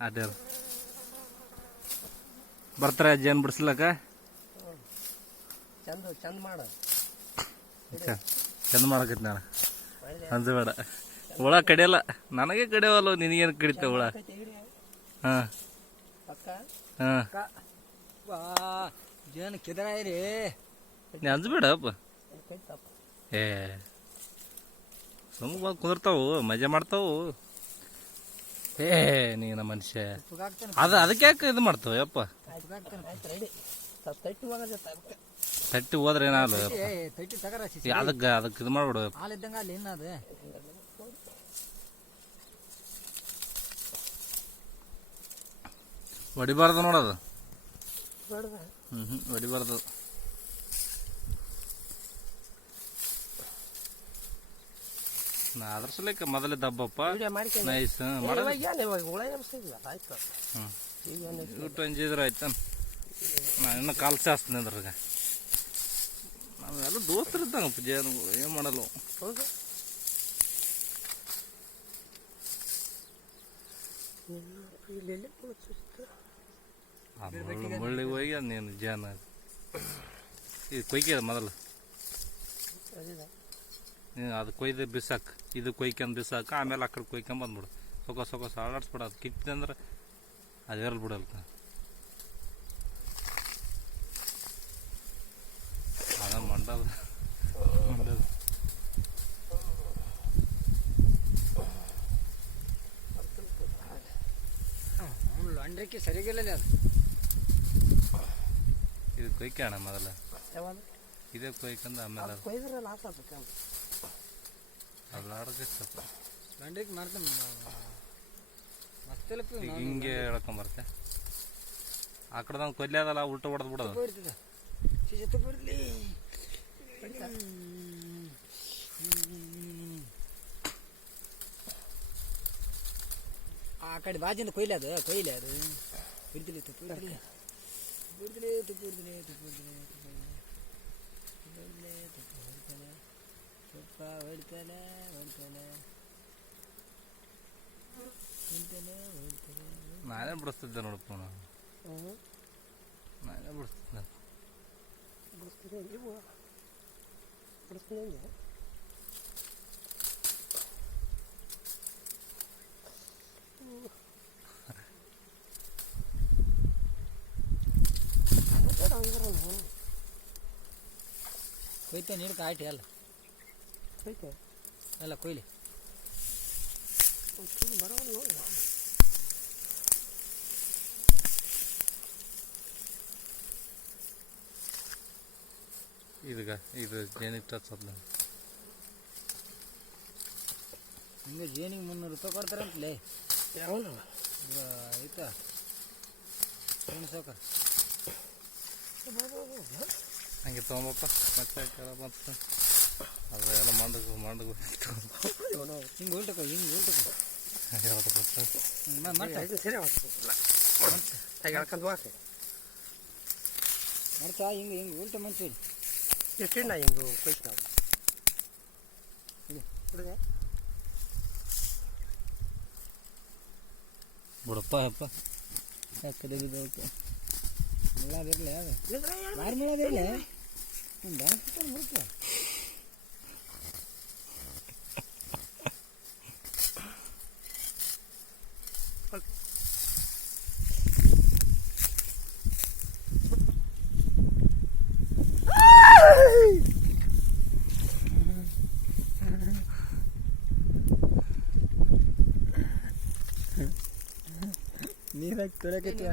ಅದೇ ಬರ್ತಾರೆ ಜೇನು ಬಿಡಿಸ್ಲಕ್ಕ ಚಂದ ಮಾಡ ಚಂದ ಮಾಡಕೈತಿ ನಾನು ಅಂಜಬೇಡ ಹುಳ ಕಡಿಯಲ್ಲ ನನಗೆ ಕಡಿಯವಲ್ಲ ನಿನಗೇನು ಕಡಿತಾವ ಹುಳ ಹಾಂ ಹಾಂ ಜೇನು ಕಿದರಾಯಿರಿ ನೀ ಅಂಜಬೇಡ ಅಪ್ಪ ಏ ಸುಮ್ಮ ಬಂದು ಕುದುರ್ತಾವು ಮಜಾ ಮಾಡ್ತಾವು ಏ ನೀನ ಮನುಷ್ಯ ಅದಕ್ಕೆ ಯಾಕೆ ಇದು ಮಾಡ್ತಾವ ಯಪ್ಪ ತಟ್ಟಿ ಹೋದ್ರೆ ಏನಾಗಲ್ಲ ಅದಕ್ಕೆ ಇದು ಮಾಡ್ಬಿಡು ಹೊಡಿಬಾರ್ದು ನೋಡೋದು ಹೊಡಿಬಾರ್ದು ಅದ್ರ ಸಲಕ್ಕೆ ಮೊದಲೇ ದಬ್ಬಪ್ಪ ನೈಸ್ ಊಟ ಅಂಜಿದ್ರೆ ಆಯ್ತು ನಾ ಇನ್ನು ಕಾಲು ಚಾಸ್ತೀನಿ ಅದ್ರಾಗ ನಾವೆಲ್ಲ ದೋಸ್ತರು ಇದ್ದಂಗಪ್ಪ ಜೇನು ಏನು ಮಾಡಲ್ಲ ಮುಳ್ಳಿಗೆ ಹೋಗಿ ನೀನು ಜೇನು ಇದು ಕೊಯ್ಕೆ ಮೊದಲು ಅದು ಕೊಯ್ದು ಬಿಸಾಕು ಇದು ಕೊಯ್ಕೊಂಡು ಬಿಸಾಕು ಆಮೇಲೆ ಆ ಕಡೆ ಕೊಯ್ಕೊಂಡ್ ಬಂದ್ಬಿಡು ಸೊಕ ಆಡಾಡ್ಸ್ಬಿಡ ಅದು ಕಿತ್ತೆ ಅಂದ್ರೆ ಅದು ಏರ್ಲ್ ಬಿಡಲ್ಲ ಅದ ಮಂಡದ ಲಂಡ್ರಿಕೆ ಸರಿಗಿಲ್ಲ ಅದು ಇದು ಕೊಯ್ಕೆ ಅಣ್ಣ ಮೊದಲ ಇದೇ ಕೊಯ್ಕಂದು ಆಮೇಲೆ ಅದು ಆಡೋಕೆ ಸ್ವಲ್ಪ ಲಂಡ್ರಿಕೆ ಮಾಡ್ತಾನೆ ಈಗ ಹಿಂಗೆ ಹೇಳ್ಕೊಂಬರ್ತೆ ಆ ಕಡೆದಂಗೆ ಕೊಲ್ಲಿ ಅದಲ್ಲ ಉಲ್ಟ ಹೊಡೆದು ಬಿಡೋದು ಆ ಕಡೆ ಬಾಜಿಂದ ಕೊಯ್ಲಿ ಅದು ಬಿಡ್ತಿಲಿ ನಾನೇ ಬಿಡಿಸ್ತಿದ್ದೆ ನೋಡಪ್ಪ ನಾನೇ ಬಿಡಿಸ್ತಿದ್ದೆ ಕೊಯ್ತೆ ನೀಡ್ಕ ಆಯ್ತು ಎಲ್ಲ ಕೊಯ್ತೆ ಎಲ್ಲ ಕೊಯ್ಲಿ ಬರೋಲ್ಲ ಇದು ಜೇನಿಗೆ ಟಚ್ ಅದ ಹಿಂಗೆ ಜೇನಿಗೆ 300 ರೂಪಾಯಿ ಕೊಡ್ತಾರಂತಲೇ ಯಾವನು ಆಯ್ತಾ ಸೌಕರ್ ಹಂಗೆ ತೊಗೊಂಬಪ್ಪ ಮತ್ತೆ ಕೇಳ ಬಂತು ಅದು ಎಲ್ಲ ಮಂಡಗು ಹಿಂಗೆ ಉಲ್ಟಕೋ ಯಾವ್ದು ಗೊತ್ತ ಮಾಡ್ತಾ ಹಿಂಗೆ ಉಲ್ಟ ಮಂಚೂರಿ ಎಷ್ಟು ಹಿಂಗೆ ಕೊಯ್ತು ಬಿಡಪ್ಪ ಅಪ್ಪ ಯಾಕೆ ಮುಳ್ಳ ಬರಲಿ ಯಾರು ಮುಳ್ಳ ಬರಲಿ ಒಂದು ಬ್ಯಾಂಕ್ ಮುಡ್ಕ ನೀರಾಗಿ ತೊಳಕೈತಿ